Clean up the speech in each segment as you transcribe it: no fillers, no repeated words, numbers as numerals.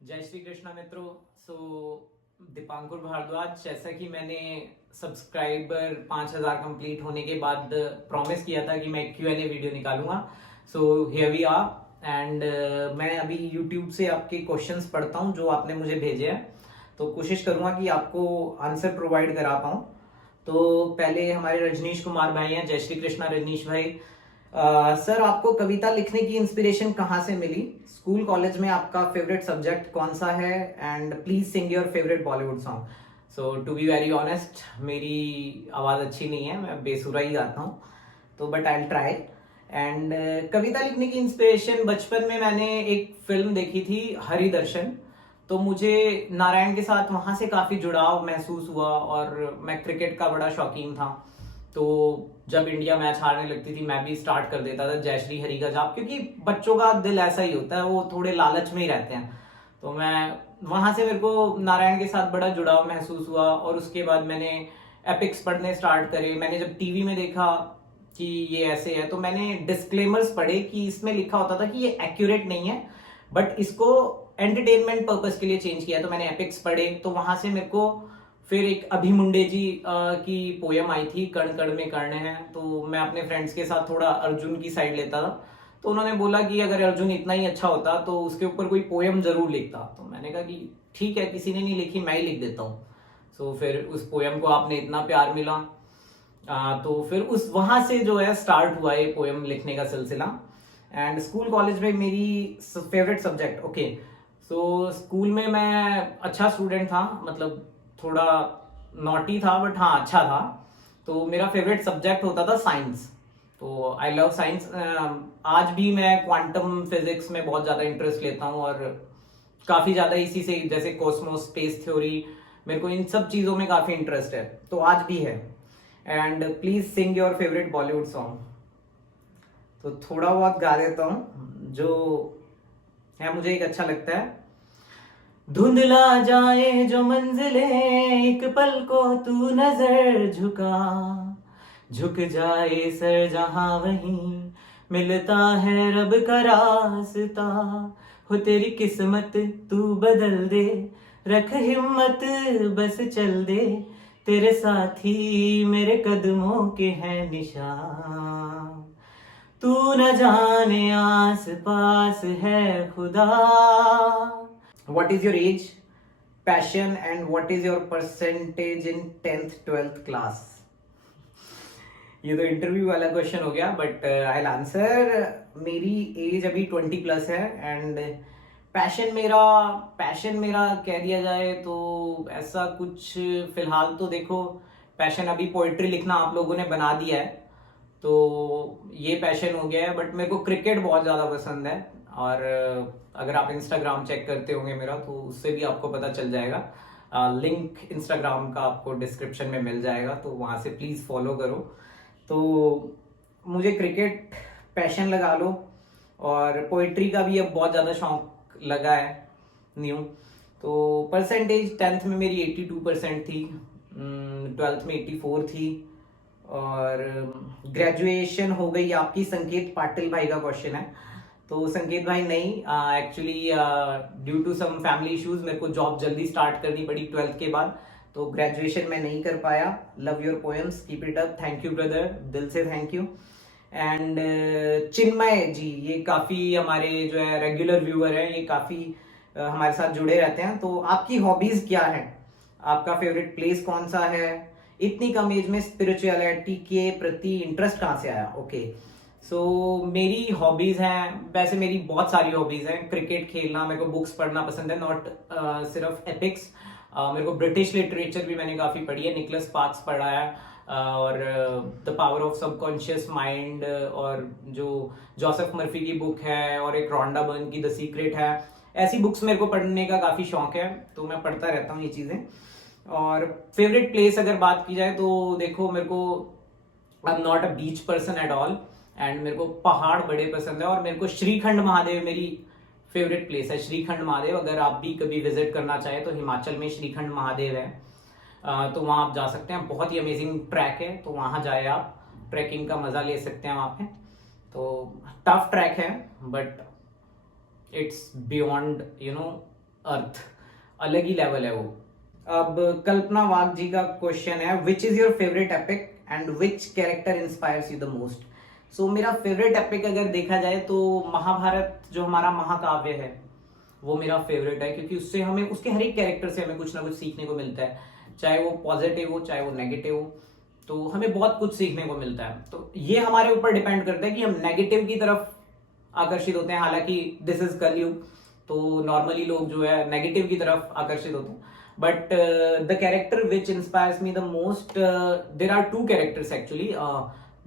जय श्री कृष्णा मित्रों। सो दीपांकुर भारद्वाज, जैसा कि मैंने सब्सक्राइबर 5000 कंप्लीट होने के बाद प्रॉमिस किया था कि मैं Q&A वीडियो निकालूंगा। So here we are and मैं अभी YouTube से आपके क्वेश्चंस पढ़ता हूं जो आपने मुझे भेजे हैं, तो कोशिश करूंगा कि आपको आंसर प्रोवाइड करा पाऊं। तो पहले हमारे रजनीश कुमार भाई हैं। जय श्री कृष्णा रजनीश भाई। सर, आपको कविता लिखने की इंस्पिरेशन कहाँ से मिली? स्कूल कॉलेज में आपका फेवरेट सब्जेक्ट कौन सा है? And please sing your favourite Bollywood song. So to be very honest, मेरी आवाज़ अच्छी नहीं है, मैं बेसुरा ही गाता हूँ, तो बट आई ट्राई। एंड कविता लिखने की इंस्पिरेशन, बचपन में मैंने एक फिल्म देखी थी हरिदर्शन, तो मुझे नारायण के साथ वहां से काफी जुड़ाव महसूस हुआ और मैं क्रिकेट का बड़ा शौकीन था। तो जब इंडिया मैच हारने लगती थी मैं भी स्टार्ट कर देता था जय श्री हरि का जाप, क्योंकि बच्चों का दिल ऐसा ही होता है, वो थोड़े लालच में ही रहते हैं। तो मैं वहां से, मेरे को नारायण के साथ बड़ा जुड़ाव महसूस हुआ और उसके बाद मैंने एपिक्स पढ़ने स्टार्ट करे। मैंने जब टीवी में देखा कि ये ऐसे है, तो मैंने डिस्क्लेमर्स पढ़े कि इसमें लिखा होता था कि ये एक्यूरेट नहीं है, बट इसको एंटरटेनमेंट पर्पस के लिए चेंज किया। तो मैंने एपिक्स पढ़े, तो वहां से मेरे को फिर एक अभिमुंडे जी की पोयम आई थी, कण कण में कर्ण है, तो मैं अपने फ्रेंड्स के साथ थोड़ा अर्जुन की साइड लेता था। तो उन्होंने बोला कि अगर अर्जुन इतना ही अच्छा होता तो उसके ऊपर कोई पोयम जरूर लिखता। तो मैंने कहा कि ठीक है, किसी ने नहीं लिखी, मैं ही लिख देता हूँ। सो फिर उस पोयम को आपने इतना प्यार मिला, तो फिर उस वहां से जो है स्टार्ट हुआ ये पोयम लिखने का सिलसिला। एंड स्कूल कॉलेज में मेरी favourite subject, okay, so school में मैं अच्छा स्टूडेंट था, मतलब थोड़ा नॉटी था बट हाँ अच्छा था। तो मेरा फेवरेट सब्जेक्ट होता था साइंस। तो आई लव साइंस। आज भी मैं क्वांटम फिजिक्स में बहुत ज़्यादा इंटरेस्ट लेता हूँ और काफ़ी ज़्यादा इसी से, जैसे कॉस्मोस, स्पेस थ्योरी, मेरे को इन सब चीज़ों में काफ़ी इंटरेस्ट है, तो आज भी है। And please sing your favourite Bollywood song. तो थोड़ा बहुत गा देता हूँ जो है, मुझे एक अच्छा लगता है। धुंधला जाए जो मंजिले, एक पल को तू नजर झुका, झुक जाए सर जहां वहीं मिलता है रब का रास्ता। हो तेरी किस्मत तू बदल दे, रख हिम्मत बस चल दे, तेरे साथी मेरे कदमों के हैं निशान। तू न जाने आस पास है खुदा। What is your age, passion and what is your percentage in 10th 12th class? ये तो इंटरव्यू वाला क्वेश्चन हो गया, बट आई आंसर। मेरी एज अभी 20 प्लस है एंड पैशन मेरा कह दिया जाए तो ऐसा कुछ फिलहाल तो देखो, पैशन अभी पोइट्री लिखना आप लोगों ने बना दिया है, तो ये पैशन हो गया है। बट मेरे को क्रिकेट बहुत ज़्यादा पसंद है और अगर आप इंस्टाग्राम चेक करते होंगे मेरा, तो उससे भी आपको पता चल जाएगा। लिंक इंस्टाग्राम का आपको डिस्क्रिप्शन में मिल जाएगा, तो वहाँ से प्लीज़ फॉलो करो। तो मुझे क्रिकेट पैशन लगा लो, और पोइट्री का भी अब बहुत ज़्यादा शौक लगा है न्यू। तो परसेंटेज 10th में मेरी 82% थी, 12th में 84 थी, और ग्रेजुएशन हो गई आपकी। संकेत पाटिल भाई का क्वेश्चन है, तो संकेत भाई नहीं, actually due to some family issues मेरे को जॉब जल्दी स्टार्ट करनी पड़ी 12th के बाद, तो ग्रेजुएशन में नहीं कर पाया। Love your poems, keep it up, thank you brother, दिल से थैंक यू। एंड चिन्मय जी, ये काफ़ी हमारे जो है रेगुलर व्यूअर हैं, ये काफ़ी हमारे साथ जुड़े रहते हैं। तो आपकी हॉबीज़ क्या है? आपका फेवरेट प्लेस कौन सा है? इतनी कम एज में स्पिरिचुअलिटी के प्रति इंटरेस्ट कहाँ से आया? ओके, सो मेरी हॉबीज़ हैं, वैसे मेरी बहुत सारी हॉबीज़ हैं। क्रिकेट खेलना, मेरे को बुक्स पढ़ना पसंद है, नॉट सिर्फ एपिक्स। मेरे को ब्रिटिश लिटरेचर भी मैंने काफ़ी पढ़ी है, निकोलस स्पार्क्स पढ़ा है, और the power of subconscious mind, और जो जोसेफ मर्फी की बुक है, और एक रॉन्डा बर्न की द सीक्रेट है। ऐसी बुक्स मेरे को पढ़ने का काफ़ी शौक है, तो मैं पढ़ता रहता हूँ ये चीज़ें। और फेवरेट प्लेस अगर बात की जाए तो देखो, मेरे को, I am not a beach person at all, and मेरे को पहाड़ बड़े पसंद है, और मेरे को श्रीखंड महादेव मेरी फेवरेट प्लेस है। श्रीखंड महादेव, अगर आप भी कभी विजिट करना चाहें तो हिमाचल में श्रीखंड महादेव है, तो वहाँ आप जा सकते हैं। बहुत ही अमेजिंग ट्रैक है, तो वहाँ जाए आप, ट्रैकिंग का मजा ले सकते हैं वहाँ पे। तो टफ ट्रैक है बट इट्स बियॉन्ड अर्थ, अलग ही लेवल है वो। अब कल्पना वाघ जी का क्वेश्चन है, which is your favourite epic and which character inspires you the most. So मेरा फेवरेट एपिक अगर देखा जाए तो महाभारत जो हमारा महाकाव्य है वो मेरा फेवरेट है, क्योंकि उससे हमें, उसके हर एक कैरेक्टर से हमें कुछ ना कुछ सीखने को मिलता है, चाहे वो पॉजिटिव हो चाहे वो नेगेटिव हो, तो हमें बहुत कुछ सीखने को मिलता है। तो ये हमारे ऊपर डिपेंड करता है कि हम नेगेटिव की तरफ आकर्षित होते हैं, हालांकि दिस इज कलयुग तो नॉर्मली लोग जो है नेगेटिव की तरफ आकर्षित होते हैं। But the character which inspires me the most, there are two characters actually.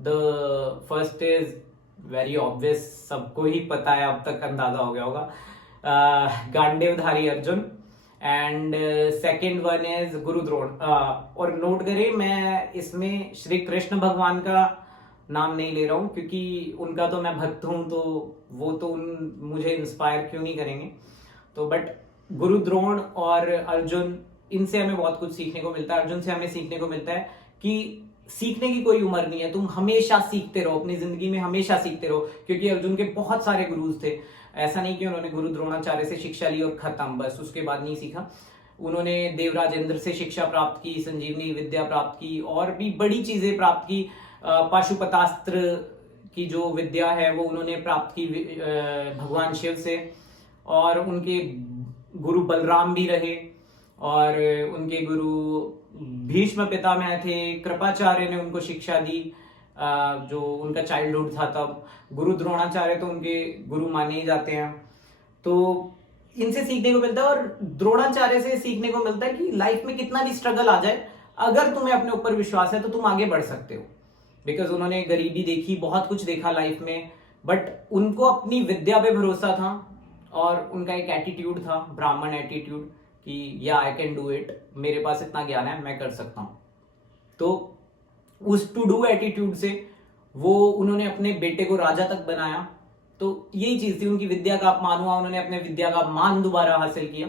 The first is very obvious, सबको ही पता है, अब तक अंदाजा हो गया होगा, गांडीवधारी Arjun, and second one is Guru Drona. और नोट करें, मैं इसमें श्री कृष्ण भगवान का नाम नहीं ले रहा हूं, क्योंकि उनका तो मैं भक्त हूं, तो वो तो मुझे इंस्पायर क्यों नहीं करेंगे। तो बट गुरु द्रोण और अर्जुन, इनसे हमें बहुत कुछ सीखने को मिलता है। अर्जुन से हमें सीखने को मिलता है कि सीखने की कोई उम्र नहीं है, तुम हमेशा सीखते रहो, अपनी जिंदगी में हमेशा सीखते रहो, क्योंकि अर्जुन के बहुत सारे गुरुज थे। ऐसा नहीं कि उन्होंने गुरु द्रोणाचार्य से शिक्षा ली और खत्म, बस उसके बाद नहीं सीखा। उन्होंने देवराजेंद्र से शिक्षा प्राप्त की, संजीवनी विद्या प्राप्त की, और भी बड़ी चीजें प्राप्त की। पाशुपतास्त्र की जो विद्या है वो उन्होंने प्राप्त की भगवान शिव से, और उनके गुरु बलराम भी रहे, और उनके गुरु भीष्म पितामह थे, कृपाचार्य ने उनको शिक्षा दी जो उनका चाइल्डहुड था तब। गुरु द्रोणाचार्य तो उनके गुरु माने ही जाते हैं। तो इनसे सीखने को मिलता है, और द्रोणाचार्य से सीखने को मिलता है कि लाइफ में कितना भी स्ट्रगल आ जाए, अगर तुम्हें अपने ऊपर विश्वास है तो तुम आगे बढ़ सकते हो। बिकॉज उन्होंने गरीबी देखी, बहुत कुछ देखा लाइफ में, बट उनको अपनी विद्या पे भरोसा था, और उनका एक एटीट्यूड था, ब्राह्मण एटीट्यूड, कि या आई कैन डू इट, मेरे पास इतना ज्ञान है, मैं कर सकता हूं। तो उस टू डू एटीट्यूड से वो उन्होंने अपने बेटे को राजा तक बनाया। तो यही चीज थी, उनकी विद्या का अपमान हुआ, उन्होंने अपने विद्या का मान दोबारा हासिल किया।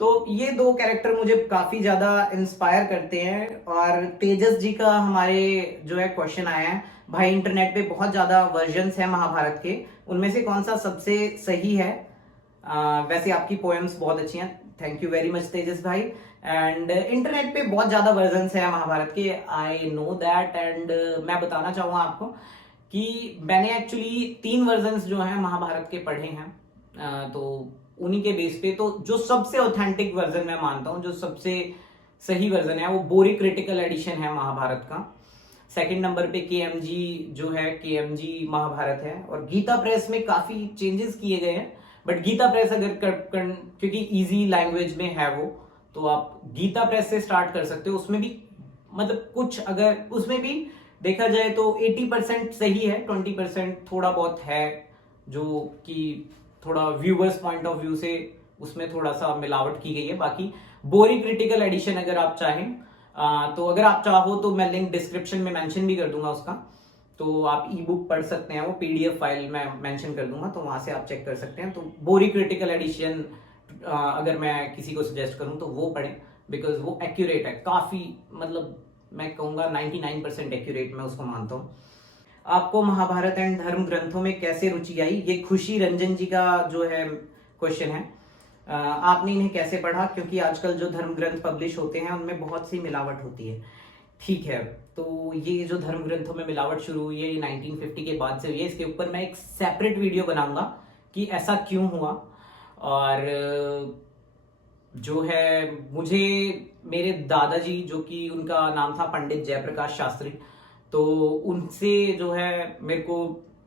तो ये दो कैरेक्टर मुझे काफी ज्यादा इंस्पायर करते हैं। और तेजस जी का हमारे जो है क्वेश्चन आया है, भाई इंटरनेट पे बहुत ज्यादा वर्जन्स हैं महाभारत के, उनमें से कौन सा सबसे सही है। वैसे आपकी पोएम्स बहुत अच्छी हैं, थैंक यू वेरी मच तेजस भाई। एंड इंटरनेट पे बहुत ज्यादा वर्जन्स हैं महाभारत के, आई नो दैट। एंड मैं बताना चाहूंगा आपको कि मैंने एक्चुअली 3 वर्जन्स जो हैं महाभारत के पढ़े हैं। तो उन्हीं के बेस पे, तो जो सबसे ऑथेंटिक वर्जन मैं मानता हूं, जो सबसे सही वर्जन है, वो बोरी क्रिटिकल एडिशन है महाभारत का। सेकंड नंबर पे केएमजी जो है, केएमजी महाभारत है। और गीता प्रेस में काफी चेंजेस किए गए हैं, बट गीता प्रेस अगर क्योंकि इजी लैंग्वेज में है वो, तो आप गीता प्रेस से स्टार्ट कर सकते हो। उसमें भी मतलब कुछ, अगर उसमें भी देखा जाए तो 80% सही है, 20% थोड़ा बहुत है जो कि थोड़ा व्यूवर्स पॉइंट ऑफ व्यू से उसमें थोड़ा सा मिलावट की गई है। बाकी बोरी क्रिटिकल एडिशन अगर आप चाहें, तो अगर आप चाहो तो मैं लिंक डिस्क्रिप्शन में मेंशन भी कर दूंगा उसका, तो आप ई बुक पढ़ सकते हैं, वो पीडीएफ फाइल मैं मेंशन कर दूंगा, तो वहां से आप चेक कर सकते हैं। तो बोरी क्रिटिकल एडिशन अगर मैं किसी को सजेस्ट करूं तो वो पढ़ें, बिकॉज वो एक्यूरेट है काफी, मतलब मैं कहूंगा 99% एक्यूरेट मैं उसको मानता हूँ। आपको महाभारत एंड धर्म ग्रंथों में कैसे रुचि आई, ये खुशी रंजन जी का जो है क्वेश्चन है। आपने इन्हें कैसे पढ़ा, क्योंकि आजकल जो धर्म ग्रंथ पब्लिश होते हैं उनमें बहुत सी मिलावट होती है। ठीक है, तो ये जो धर्म ग्रंथों में मिलावट शुरू हुई है ये 1950 के बाद से हुई है। इसके ऊपर मैं एक सेपरेट वीडियो बनाऊंगा कि ऐसा क्यों हुआ। और जो है, मुझे मेरे दादाजी, जो कि उनका नाम था पंडित जयप्रकाश शास्त्री, तो उनसे जो है मेरे को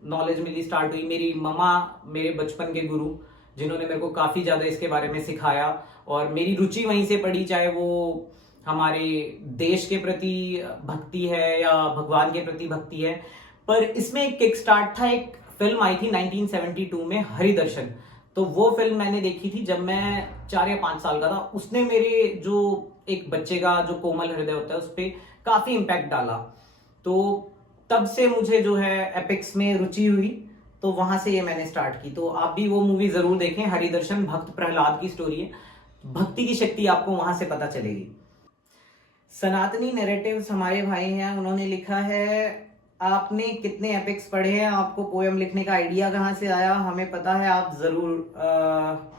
नॉलेज मिली, स्टार्ट हुई। मेरी मम्मा मेरे बचपन के गुरु, जिन्होंने मेरे को काफी ज्यादा इसके बारे में सिखाया, और मेरी रुचि वहीं से पड़ी, चाहे वो हमारे देश के प्रति भक्ति है या भगवान के प्रति भक्ति है। पर इसमें एक किक स्टार्ट था, एक फिल्म आई थी 1972 में, हरिदर्शन। तो वो फिल्म मैंने देखी थी जब मैं 4 या 5 साल का था। उसने मेरे जो एक बच्चे का जो कोमल हृदय होता है उस पर काफी इम्पैक्ट डाला। तो तब से मुझे जो है एपिक्स में रुचि हुई, तो वहां से ये मैंने स्टार्ट की। तो आप भी वो मूवी जरूर देखें, हरिदर्शन, भक्त प्रहलाद की स्टोरी है, भक्ति की शक्ति आपको वहां से पता चलेगी। सनातनी नैरेटिव्स हमारे भाई हैं, उन्होंने लिखा है आपने कितने एपिक्स पढ़े हैं, आपको पोयम लिखने का आइडिया कहाँ से आया? हमें पता है आप जरूर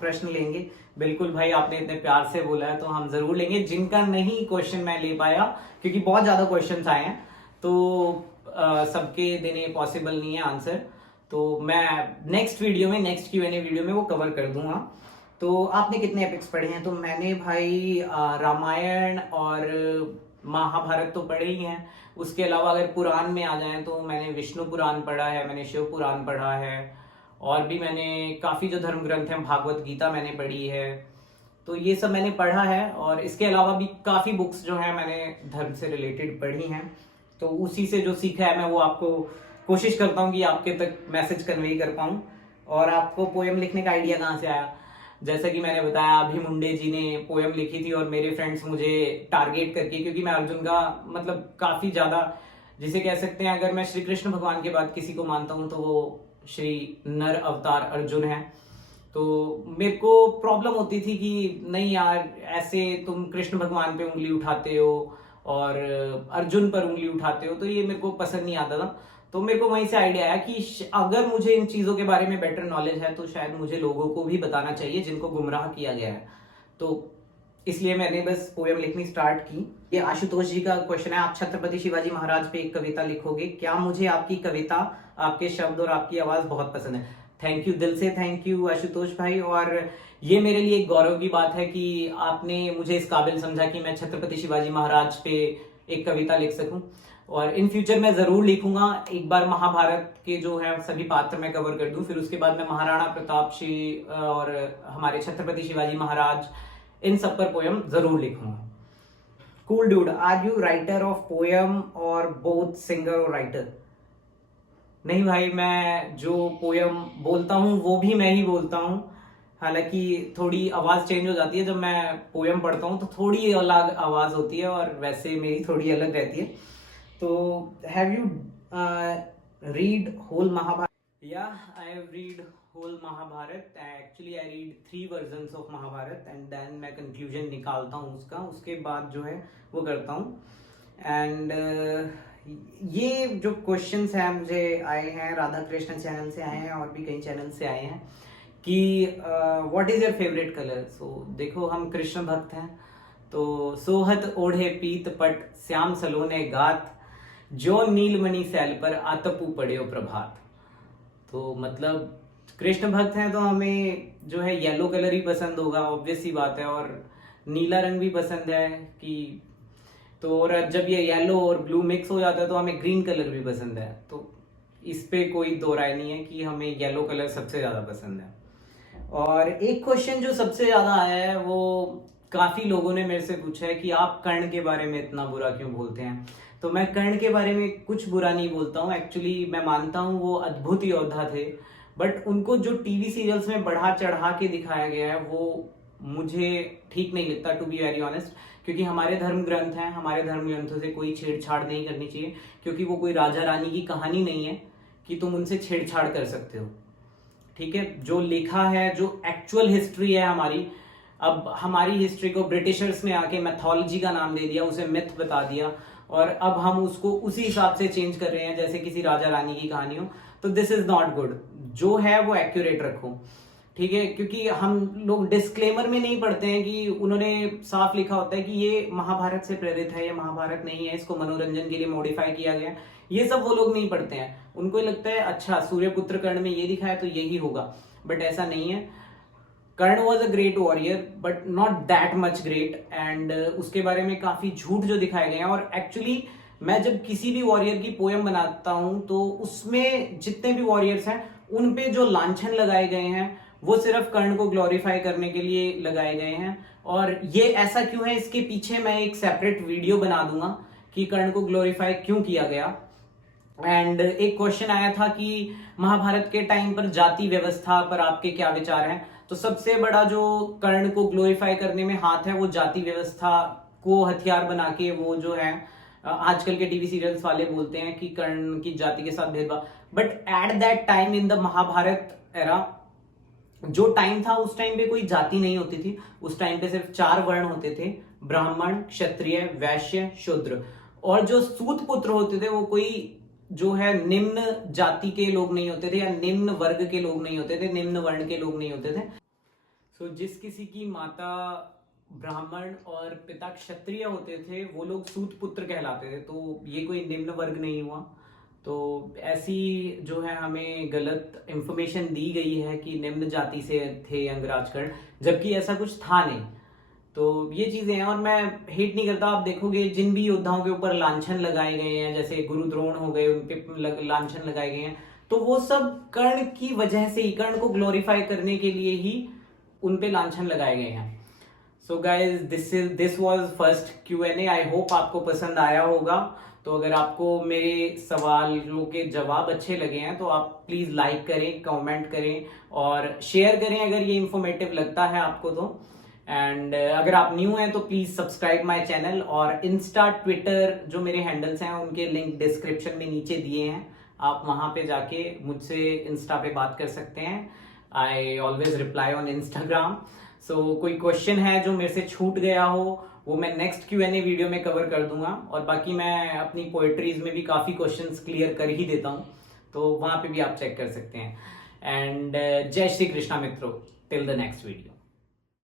प्रश्न लेंगे। बिल्कुल भाई, आपने इतने प्यार से बोला है तो हम जरूर लेंगे। जिनका नहीं क्वेश्चन मैं ले पाया, क्योंकि बहुत ज्यादा क्वेश्चंस आए हैं, तो सबके देने पॉसिबल नहीं है आंसर, तो मैं नेक्स्ट वीडियो में, नेक्स्ट Q&A वीडियो में वो कवर कर दूंगा। तो आपने कितने एपिक्स पढ़े हैं? तो मैंने भाई रामायण और महाभारत तो पढ़े ही हैं। उसके अलावा अगर पुराण में आ जाएं तो मैंने विष्णु पुराण पढ़ा है, मैंने शिव पुराण पढ़ा है, और भी मैंने काफ़ी जो धर्म ग्रंथ हैं, भागवत गीता मैंने पढ़ी है, तो ये सब मैंने पढ़ा है। और इसके अलावा भी काफ़ी बुक्स जो है मैंने धर्म से रिलेटेड पढ़ी हैं, तो उसी से जो सीखा है मैं वो आपको कोशिश करता हूँ कि आपके तक मैसेज कन्वे कर पाऊँ। और आपको पोएम लिखने का आइडिया कहाँ से आया? जैसा कि मैंने बताया, अभी मुंडे जी ने पोएम लिखी थी और मेरे फ्रेंड्स मुझे टारगेट करके, क्योंकि मैं अर्जुन का मतलब काफी ज्यादा, जिसे कह सकते हैं, अगर मैं श्री कृष्ण भगवान के बाद किसी को मानता हूं तो वो श्री नर अवतार अर्जुन है। तो मेरे को प्रॉब्लम होती थी कि नहीं यार, ऐसे तुम कृष्ण भगवान पे उंगली उठाते हो और अर्जुन पर उंगली उठाते हो, तो ये मेरे को पसंद नहीं आता था। तो मेरे को वहीं से आइडिया आया कि अगर मुझे इन चीजों के बारे में बेटर नॉलेज है तो शायद मुझे लोगों को भी बताना चाहिए जिनको गुमराह किया गया है। तो इसलिए मैंने बस पोएम लिखनी स्टार्ट की। ये आशुतोष जी का क्वेश्चन है, आप छत्रपति शिवाजी महाराज पे एक कविता लिखोगे क्या? मुझे आपकी कविता, आपके शब्द और आपकी आवाज बहुत पसंद है। थैंक यू, दिल से थैंक यू आशुतोष भाई। और ये मेरे लिए एक गौरव की बात है कि आपने मुझे इस काबिल समझा कि मैं छत्रपति शिवाजी महाराज पे एक कविता लिख सकूं। और इन फ्यूचर मैं जरूर लिखूंगा। एक बार महाभारत के जो है सभी पात्र मैं कवर कर दूं, फिर उसके बाद मैं महाराणा प्रताप सिंह और हमारे छत्रपति शिवाजी महाराज, इन सब पर पोयम जरूर लिखूंगा। Cool dude, are you writer of poem और बोथ सिंगर और राइटर? नहीं भाई, मैं जो पोयम बोलता हूँ वो भी मैं ही बोलता हूँ। हालांकि थोड़ी आवाज चेंज हो जाती है जब मैं पोयम पढ़ता हूँ, तो थोड़ी अलग आवाज होती है और वैसे मेरी थोड़ी अलग रहती है। तो have you read whole Mahabharata? Yeah, I have read whole Mahabharata. Actually, I read 3 versions of Mahabharata and then मैं conclusion निकालता हूँ उसका, उसके बाद जो है वो करता हूँ। एंड ये जो क्वेश्चंस हैं मुझे आए हैं, राधा कृष्ण चैनल से आए हैं और भी कई चैनल से आए हैं कि what is your favourite colour? So देखो, हम कृष्ण भक्त हैं, तो सोहत ओढ़े पीत पट श्याम सलोने गात, जो नीलमणि सैल पर आतपू पड़े प्रभात। तो मतलब कृष्ण भक्त हैं तो हमें जो है येलो कलर ही पसंद होगा, ऑब्वियस सी बात है। और नीला रंग भी पसंद है कि, तो और जब ये येलो और ब्लू मिक्स हो जाता है तो हमें ग्रीन कलर भी पसंद है। तो इस पे कोई दो राय नहीं है कि हमें येलो कलर सबसे ज्यादा पसंद है। और एक क्वेश्चन जो सबसे ज्यादा आया है, वो काफी लोगों ने मेरे से पूछा है कि आप कर्ण के बारे में इतना बुरा क्यों बोलते हैं? तो मैं कर्ण के बारे में कुछ बुरा नहीं बोलता हूँ। एक्चुअली मैं मानता हूँ वो अद्भुत योद्धा थे, बट उनको जो टीवी सीरियल्स में बढ़ा चढ़ा के दिखाया गया है वो मुझे ठीक नहीं लगता, टू बी वेरी ऑनेस्ट। क्योंकि हमारे धर्म ग्रंथ हैं, हमारे धर्म ग्रंथों से कोई छेड़छाड़ नहीं करनी चाहिए, क्योंकि वो कोई राजा रानी की कहानी नहीं है कि तुम उनसे छेड़छाड़ कर सकते हो। ठीक है, जो लिखा है, जो एक्चुअल हिस्ट्री है हमारी, अब हमारी हिस्ट्री को ब्रिटिशर्स ने आके मैथोलॉजी का नाम दे दिया, उसे मिथ बता दिया, और अब हम उसको उसी हिसाब से चेंज कर रहे हैं जैसे किसी राजा रानी की कहानी हो। तो दिस इज नॉट गुड। जो है वो एक्यूरेट रखो, ठीक है? क्योंकि हम लोग डिस्क्लेमर में नहीं पढ़ते हैं कि उन्होंने साफ लिखा होता है कि ये महाभारत से प्रेरित है, ये महाभारत नहीं है, इसको मनोरंजन के लिए मॉडिफाई किया गया। ये सब वो लोग नहीं पढ़ते हैं, उनको लगता है अच्छा सूर्यपुत्र कर्ण में ये दिखा है तो यही होगा, बट ऐसा नहीं है। Karna was a great warrior but not that much great, and उसके बारे में काफी झूठ जो दिखाए गए हैं। और एक्चुअली मैं जब किसी भी वॉरियर की पोएम बनाता हूं तो उसमें जितने भी वॉरियर्स हैं उन पे जो लांछन लगाए गए हैं वो सिर्फ कर्ण को ग्लोरीफाई करने के लिए लगाए गए हैं। और ये ऐसा क्यों है, इसके पीछे मैं एक सेपरेट वीडियो बना दूंगा कि कर्ण को ग्लोरीफाई क्यों किया गया। एंड एक क्वेश्चन आया था कि महाभारत के टाइम पर जाति व्यवस्था पर आपके क्या विचार हैं? तो सबसे बड़ा जो कर्ण को ग्लोरीफाई करने में हाथ है वो जाति व्यवस्था को हथियार बना के, वो जो है आजकल के टीवी सीरियल्स वाले बोलते हैं कि कर्ण की जाति के साथ भेदभाव, but at that time in the Mahabharata era, जो टाइम था उस टाइम पे कोई जाति नहीं होती थी। उस टाइम पे सिर्फ 4 वर्ण होते थे, ब्राह्मण, क्षत्रिय, वैश्य, शूद्र। और जो सूत पुत्र होते थे वो कोई जो है निम्न जाति के लोग नहीं होते थे, या निम्न वर्ग के लोग नहीं होते थे, निम्न वर्ण के लोग नहीं होते थे। सो जिस किसी की माता ब्राह्मण और पिता क्षत्रिय होते थे वो लोग सूत पुत्र कहलाते थे, तो ये कोई निम्न वर्ग नहीं हुआ। तो ऐसी जो है हमें गलत इंफॉर्मेशन दी गई है कि निम्न जाति से थे अंगराज कर्ण, जबकि ऐसा कुछ था नहीं। तो ये चीजें हैं, और मैं हेट नहीं करता। आप देखोगे जिन भी योद्धाओं के ऊपर लांछन लगाए गए हैं, जैसे गुरु द्रोण हो गए, उन पे लांछन लगाए गए हैं, तो वो सब कर्ण की वजह से ही, कर्ण को ग्लोरीफाई करने के लिए ही उन पे लांछन लगाए गए हैं। So guys this was first Q&A। I hope आपको पसंद आया होगा। तो अगर आपको मेरे सवालों के जवाब अच्छे लगे हैं तो आप प्लीज लाइक करें, कमेंट करें और शेयर करें अगर ये इंफॉर्मेटिव लगता है आपको तो। एंड अगर आप न्यू हैं तो प्लीज सब्सक्राइब माय चैनल, और इंस्टा ट्विटर जो मेरे हैंडल्स हैं उनके लिंक डिस्क्रिप्शन में नीचे दिए हैं, आप वहां पे जाके मुझसे इंस्टा पे बात कर सकते हैं। I always reply on Instagram. So कोई क्वेश्चन है जो मेरे से छूट गया हो वो मैं नेक्स्ट Q&A वीडियो में कवर कर दूंगा, और बाकी मैं अपनी पोएट्रीज में भी काफी क्वेश्चंस क्लियर कर ही देता हूँ, तो वहां पे भी आप चेक कर सकते हैं। एंड जय श्री कृष्णा मित्रों, टिल द नेक्स्ट वीडियो।